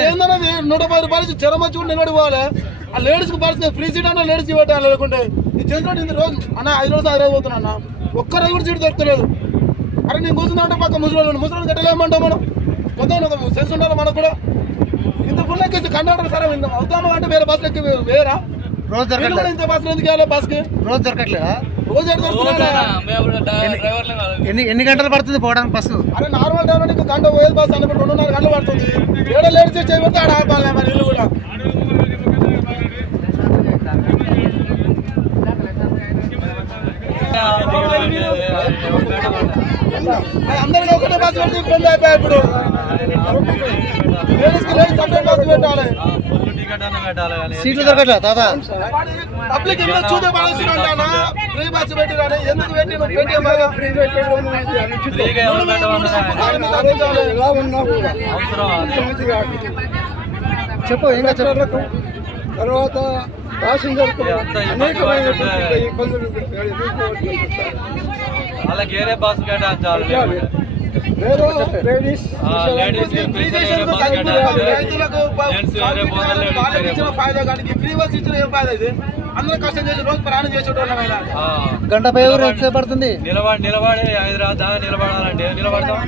ఏందన్నది నూట పది రూపాయలు వచ్చి ఉండి నిలబడి పోవాలి ఆ లేడీస్కి పరిస్థితి ఫ్రీ సీట్ అన్న లేడీస్కి పెట్టాలి లేకుంటే ఈ చేతిలో ఇంత రోజు అన్న ఐదు రోజులు ఐదు రోజు పోతున్నా అన్న ఒక్క రోజు కూడా సీట్ దొరకలేదు అరే నేను కూర్చున్నా అంటే పక్క ముసలి ముసలి కట్టలేమంటాం మనం కొంత సెన్స్ ఉండాలి మనకు కూడా ఇంత ఫుల్ ఎక్కేసి కండక్టర్ సరే అవుతామా అంటే వేరే బస్సులు ఎక్కి వేరా రోజు ఇంత బస్సులు ఎందుకు వెళ్ళాలి బస్కి రోజు దొరకట్లేదా? ఎన్ని ఎన్ని గంటలు పడుతుంది పోవడానికి బస్సు? అరే నార్మల్ టైంలో నీకు గంట పోయేది బస్ అన్నప్పుడు రెండున్నర గంటలు పడుతుంది. ఏడో లేడీస్ చేయబడితే ఆడ ఆపాలి మరి ఇల్లు కూడా. అందరికీ ఒకటే బస్ పెడితే ఇబ్బంది అయిపోయాయి ఇప్పుడు? లేడీస్కి లేడీస్ సపరేట్ బస్ పెట్టాలి. సీట్లు దొరకట్లేదు తాత. పబ్లిక్ చూసే ఫ్రీ ఎందుకు పెట్టి చెప్పు ఇంకా చెప్పు. తర్వాత ప్యాసింజర్ అనేకమైనటువంటి ఇబ్బందులు. వాళ్ళకి వేరే బస్సు కేటాయించాలి. వేరే లేడీస్. లేడీస్ ఫ్రీ చేసినందుకు రైతులకు. రైతులకు జెంట్స్ వేరే పోతారు, లేడీస్ వాళ్ళకి వేరే ఇచ్చిన ఫాయిదా కానీ ఈ ఫ్రీ బస్ ఇచ్చిన ఏం ఫాయిదా ఇది? అందరూ కష్టం చేసి రోజు ప్రయాణం చేసేటోళ్ళమైనా గంట పై పడుతుంది. నిలబడి నిలబడి హైదరాబాద్ నిలబడాలంటే నిలబడతాం?